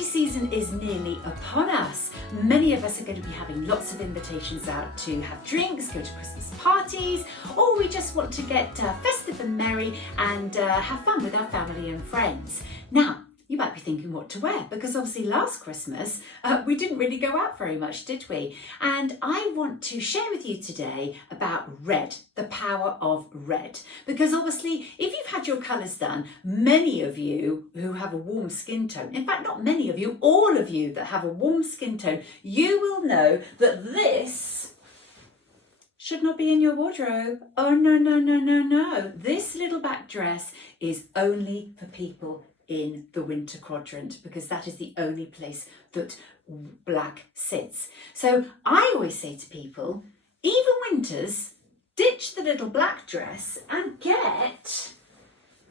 party season is nearly upon us. Many of us are going to be having lots of invitations out to have drinks, go to Christmas parties, or we just want to get festive and merry and have fun with our family and friends. Now, you might be thinking what to wear, because obviously last Christmas we didn't really go out very much, did we? And I want to share with you today about red, the power of red. Because obviously if you've had your colours done, many of you who have a warm skin tone, in fact not many of you, all of you that have a warm skin tone, you will know that this should not be in your wardrobe. Oh no, no, no, no, no. This little back dress is only for people in the winter quadrant, because that is the only place that black sits. So I always say to people, even winters, ditch the little black dress and get,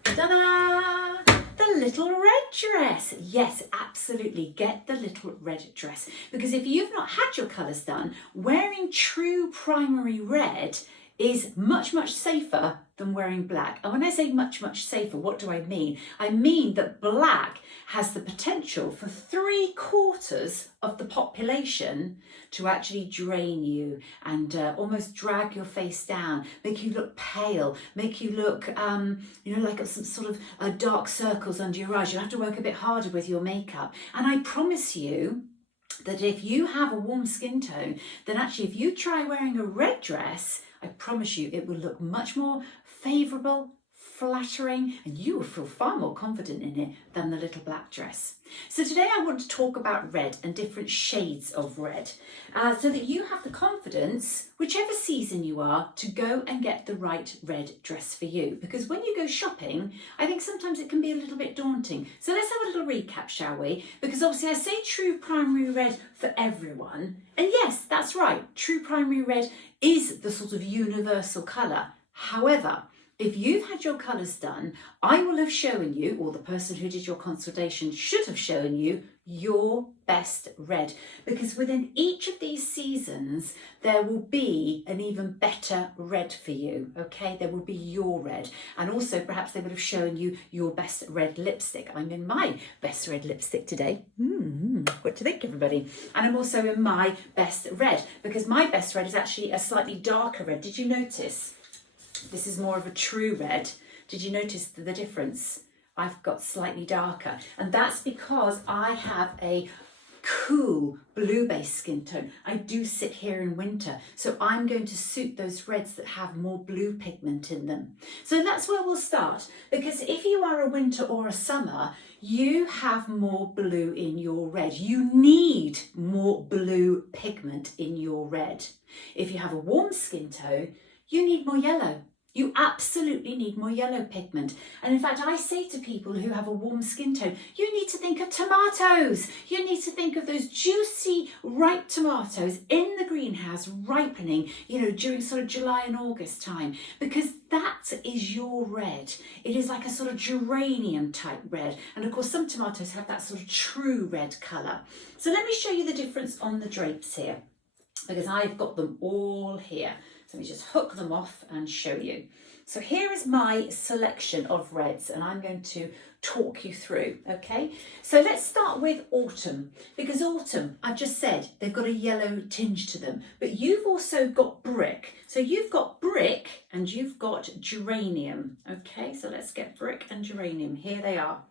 ta-da, the little red dress. Yes, absolutely, get the little red dress. Because if you've not had your colours done, wearing true primary red is much, much safer than wearing black. And when I say much, much safer, what do I mean? I mean that black has the potential for 3/4 of the population to actually drain you and almost drag your face down, make you look pale, make you look, like some sort of dark circles under your eyes. You have to work a bit harder with your makeup. And I promise you that if you have a warm skin tone, then actually if you try wearing a red dress, I promise you it will look much more favourable, flattering, and you will feel far more confident in it than the little black dress. So today I want to talk about red and different shades of red, so that you have the confidence, whichever season you are, to go and get the right red dress for you. Because when you go shopping, I think sometimes it can be a little bit daunting. So let's have a little recap, shall we? Because obviously I say true primary red for everyone. And yes, that's right, true primary red is the sort of universal colour. However, if you've had your colours done, I will have shown you, or the person who did your consultation should have shown you, your best red. Because within each of these seasons, there will be an even better red for you, okay? There will be your red. And also, perhaps they would have shown you your best red lipstick. I'm in my best red lipstick today. What do you think, everybody? And I'm also in my best red, because my best red is actually a slightly darker red. Did you notice? This is more of a true red. Did you notice the difference? I've got slightly darker, and that's because I have a cool blue-based skin tone. I do sit here in winter, so I'm going to suit those reds that have more blue pigment in them. So that's where we'll start, because if you are a winter or a summer, you have more blue in your red. You need more blue pigment in your red. If you have a warm skin tone, you need more yellow. You absolutely need more yellow pigment. And in fact, I say to people who have a warm skin tone, you need to think of tomatoes. You need to think of those juicy, ripe tomatoes in the greenhouse ripening, during sort of July and August time, because that is your red. It is like a sort of geranium type red. And of course, some tomatoes have that sort of true red colour. So let me show you the difference on the drapes here, because I've got them all here. So let me just hook them off and show you. So here is my selection of reds, and I'm going to talk you through, okay? So let's start with autumn, because autumn, I've just said, they've got a yellow tinge to them, but you've also got brick. So you've got brick and you've got geranium, okay? So let's get brick and geranium. Here they are,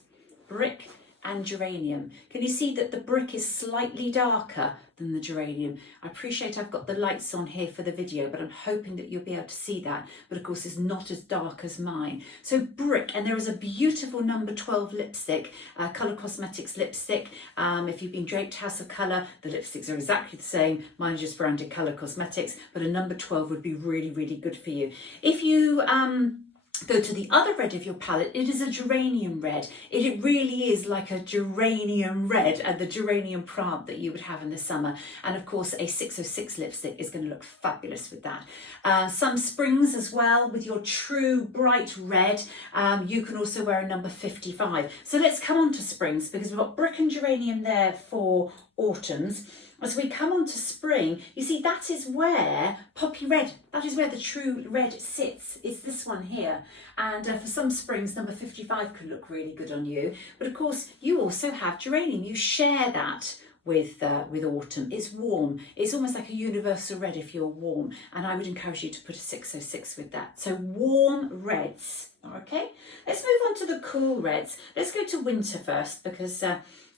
brick and geranium. Can you see that the brick is slightly darker than the geranium? I appreciate I've got the lights on here for the video, but I'm hoping that you'll be able to see that. But of course, it's not as dark as mine. So brick, and there is a beautiful number 12 lipstick, Colour Cosmetics lipstick. If you've been draped House of Colour, the lipsticks are exactly the same. Mine is just branded Colour Cosmetics, but a number 12 would be really, really good for you. If you go to the other red of your palette, it is a geranium red. It really is like a geranium red, and the geranium plant that you would have in the summer. And of course, a 606 lipstick is going to look fabulous with that. Some springs as well with your true bright red. You can also wear a number 55. So let's come on to springs, because we've got brick and geranium there for autumns. As we come on to spring, you see that is where poppy red, that is where the true red sits. It's this one here. And for some springs, number 55 could look really good on you. But of course, you also have geranium. You share that with autumn. It's warm. It's almost like a universal red if you're warm. And I would encourage you to put a 606 with that. So warm reds. Okay, let's move on to the cool reds. Let's go to winter first, because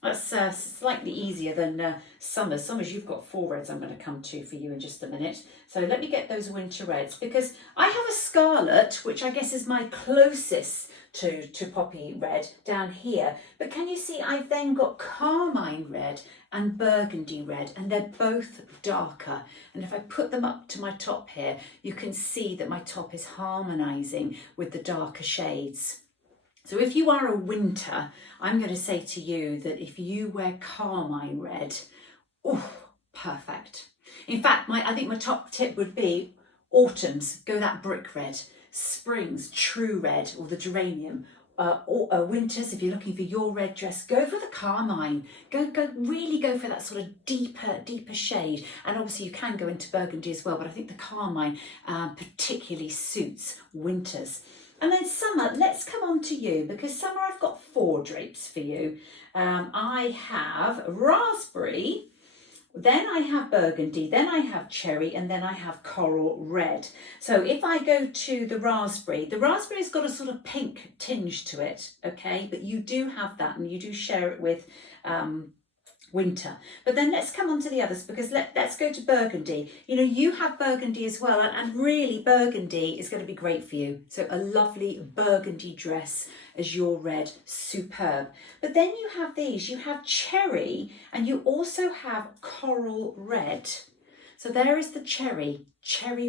that's slightly easier than summers. Summers, you've got 4 reds I'm going to come to for you in just a minute. So let me get those winter reds, because I have a scarlet, which I guess is my closest to poppy red down here. But can you see I've then got carmine red and burgundy red, and they're both darker. And if I put them up to my top here, you can see that my top is harmonizing with the darker shades. So if you are a winter, I'm going to say to you that if you wear carmine red, oh, perfect. In fact, I think my top tip would be autumns, go that brick red. Springs, true red, or the geranium. Winters, if you're looking for your red dress, go for the carmine. Really go for that sort of deeper shade. And obviously you can go into burgundy as well, but I think the carmine particularly suits winters. And then summer, let's come on to you, because summer I've got 4 drapes for you. I have raspberry, then I have burgundy, then I have cherry, and then I have coral red. So if I go to the raspberry's got a sort of pink tinge to it, okay? But you do have that, and you do share it with winter. But then let's come on to the others, because let's go to burgundy. You know, you have burgundy as well, and really burgundy is going to be great for you. So a lovely burgundy dress as your red, superb. But then you have these, you have cherry, and you also have coral red. So there is the cherry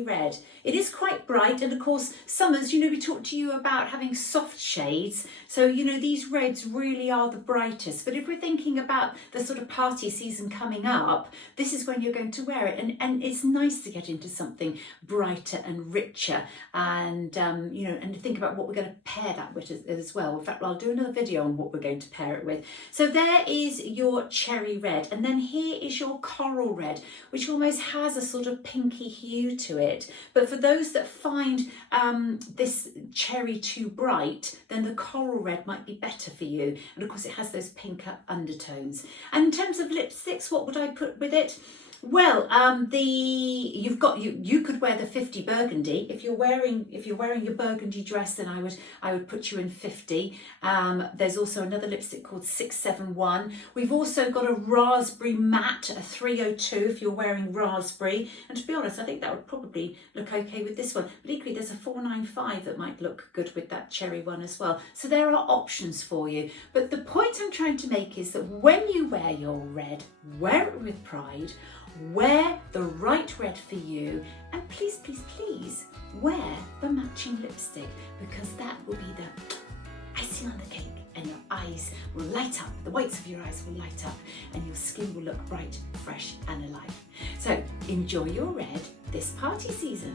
red. It is quite bright, and of course summers, you know, we talked to you about having soft shades, so you know these reds really are the brightest. But if we're thinking about the sort of party season coming up, this is when you're going to wear it, and it's nice to get into something brighter and richer, and you know, and to think about what we're going to pair that with as well. In fact, I'll do another video on what we're going to pair it with. So there is your cherry red, and then here is your coral red, which almost has a sort of pinky hue to it. But for those that find this cherry too bright, then the coral red might be better for you. And of course it has those pinker undertones. And in terms of lipsticks, what would I put with it? Well, you could wear the 50 burgundy. If you're wearing your burgundy dress, then I would put you in 50. There's also another lipstick called 671. We've also got a raspberry matte, a 302 if you're wearing raspberry. And to be honest, I think that would probably look okay with this one. But equally, there's a 495 that might look good with that cherry one as well. So there are options for you. But the point I'm trying to make is that when you wear your red, wear it with pride. Wear the right red for you, and please, please, please wear the matching lipstick, because that will be the icing on the cake, and your eyes will light up, the whites of your eyes will light up, and your skin will look bright, fresh and alive. So enjoy your red this party season.